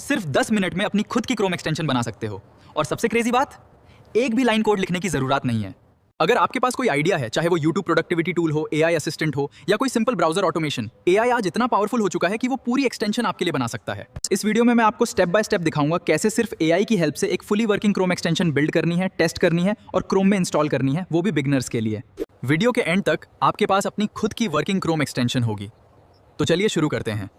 सिर्फ 10 मिनट में अपनी खुद की क्रोम एक्सटेंशन बना सकते हो। और सबसे क्रेजी बात, एक भी लाइन कोड लिखने की जरूरत नहीं है। अगर आपके पास कोई आइडिया है, चाहे वो YouTube प्रोडक्टिविटी टूल हो, AI असिस्टेंट हो या कोई सिंपल ब्राउजर ऑटोमेशन, AI आज इतना पावरफुल हो चुका है कि वो पूरी एक्सटेंशन आपके लिए बना सकता है। इस वीडियो में मैं आपको स्टेप बाय स्टेप दिखाऊंगा कैसे सिर्फ AI की हेल्प से एक fully working Chrome extension build करनी है, टेस्ट करनी है और क्रोम में इंस्टॉल करनी है, वो भी बिगिनर्स के लिए। वीडियो के एंड तक आपके पास अपनी खुद की वर्किंग क्रोम एक्सटेंशन होगी। तो चलिए शुरू करते हैं।